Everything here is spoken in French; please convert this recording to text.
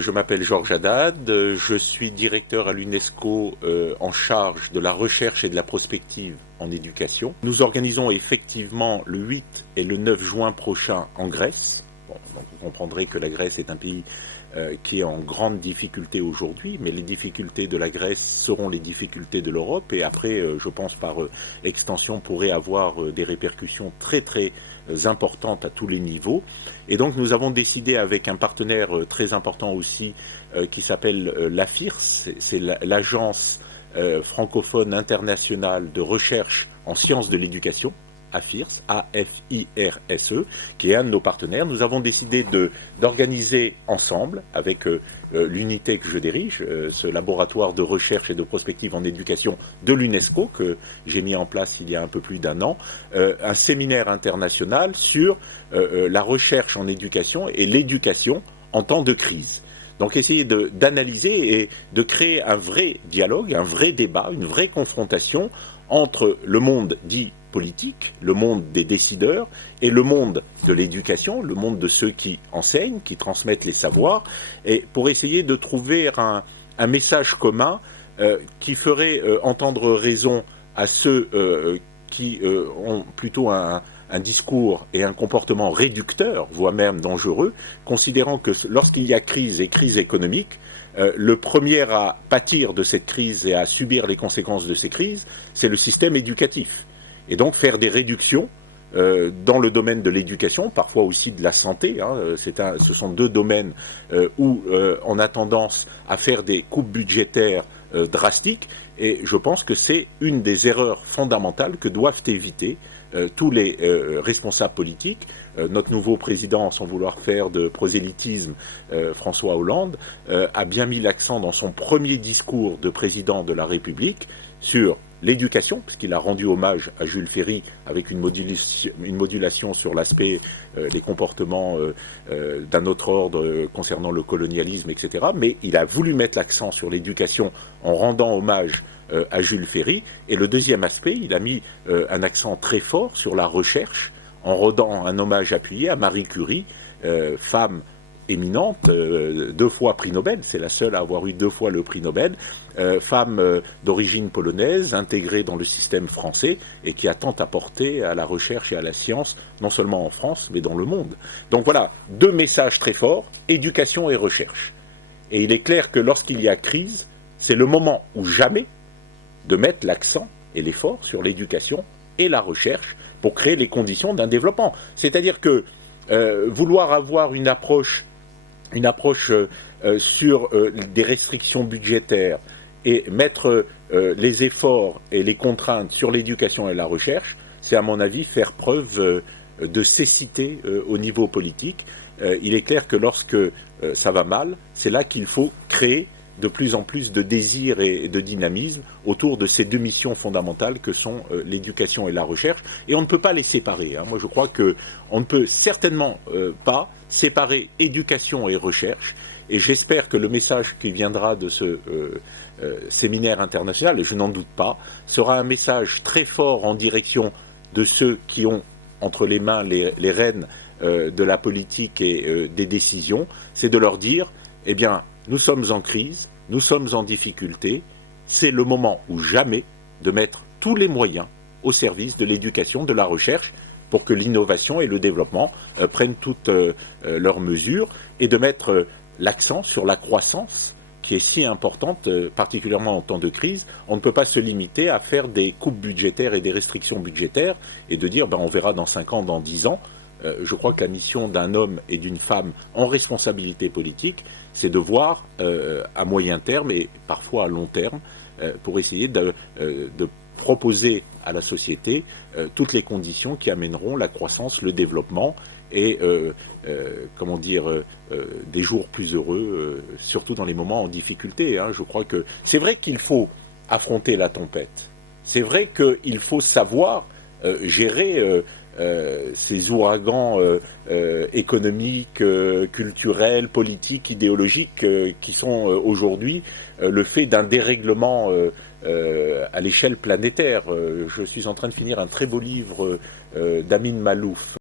Je m'appelle Georges Haddad, je suis directeur à l'UNESCO en charge de la recherche et de la prospective en éducation. Nous organisons effectivement le 8 et le 9 juin prochain en Grèce. Bon, donc vous comprendrez que la Grèce est un pays qui est en grande difficulté aujourd'hui, mais les difficultés de la Grèce seront les difficultés de l'Europe et après, je pense par extension, pourrait avoir des répercussions très importantes à tous les niveaux. Et donc nous avons décidé avec un partenaire très important aussi qui s'appelle l'AFIRS, c'est l'agence francophone internationale de recherche en sciences de l'éducation, AFIRS, A-F-I-R-S-E, qui est un de nos partenaires. Nous avons décidé d'organiser ensemble, avec l'unité que je dirige, ce laboratoire de recherche et de prospective en éducation de l'UNESCO, que j'ai mis en place il y a un peu plus d'un an, un séminaire international sur la recherche en éducation et l'éducation en temps de crise. Donc essayer d'analyser et de créer un vrai dialogue, un vrai débat, une vraie confrontation entre le monde dit politique, le monde des décideurs et le monde de l'éducation, le monde de ceux qui enseignent, qui transmettent les savoirs, et pour essayer de trouver un message commun qui ferait entendre raison à ceux qui ont plutôt un discours et un comportement réducteur, voire même dangereux, considérant que lorsqu'il y a crise et crise économique, le premier à pâtir de cette crise et à subir les conséquences de ces crises, c'est le système éducatif. Et donc faire des réductions dans le domaine de l'éducation, parfois aussi de la santé, hein, ce sont deux domaines où on a tendance à faire des coupes budgétaires drastiques, et je pense que c'est une des erreurs fondamentales que doivent éviter tous les responsables politiques. Notre nouveau président, sans vouloir faire de prosélytisme, François Hollande, a bien mis l'accent dans son premier discours de président de la République sur l'éducation, puisqu'il a rendu hommage à Jules Ferry avec une modulation sur l'aspect des comportements d'un autre ordre concernant le colonialisme, etc. Mais il a voulu mettre l'accent sur l'éducation en rendant hommage à Jules Ferry. Et le deuxième aspect, il a mis un accent très fort sur la recherche en rendant un hommage appuyé à Marie Curie, femme éminente, 2 fois prix Nobel, c'est la seule à avoir eu 2 fois le prix Nobel, femme d'origine polonaise, intégrée dans le système français et qui a tant apporté à la recherche et à la science, non seulement en France, mais dans le monde. Donc voilà, 2 messages très forts, éducation et recherche. Et il est clair que lorsqu'il y a crise, c'est le moment ou jamais de mettre l'accent et l'effort sur l'éducation et la recherche pour créer les conditions d'un développement. C'est-à-dire que vouloir avoir une approche sur des restrictions budgétaires et mettre les efforts et les contraintes sur l'éducation et la recherche, c'est à mon avis faire preuve de cécité au niveau politique. Il est clair que lorsque ça va mal, c'est là qu'il faut créer de plus en plus de désir et de dynamisme autour de ces 2 missions fondamentales que sont l'éducation et la recherche. Et on ne peut pas les séparer. Hein. Moi, je crois qu'on ne peut certainement pas séparer éducation et recherche. Et j'espère que le message qui viendra de ce séminaire international, et je n'en doute pas, sera un message très fort en direction de ceux qui ont entre les mains les rênes de la politique et des décisions. C'est de leur dire, eh bien, nous sommes en crise, nous sommes en difficulté, c'est le moment ou jamais de mettre tous les moyens au service de l'éducation, de la recherche, pour que l'innovation et le développement prennent toutes leurs mesures, et de mettre l'accent sur la croissance qui est si importante, particulièrement en temps de crise. On ne peut pas se limiter à faire des coupes budgétaires et des restrictions budgétaires et de dire on verra dans 5 ans, dans 10 ans. Je crois que la mission d'un homme et d'une femme en responsabilité politique, c'est de voir à moyen terme et parfois à long terme pour essayer de proposer à la société toutes les conditions qui amèneront la croissance, le développement et des jours plus heureux, surtout dans les moments en difficulté. Hein. Je crois que c'est vrai qu'il faut affronter la tempête. C'est vrai qu'il faut savoir gérer ces ouragans économiques, culturels, politiques, idéologiques qui sont aujourd'hui le fait d'un dérèglement à l'échelle planétaire. Je suis en train de finir un très beau livre d'Amin Malouf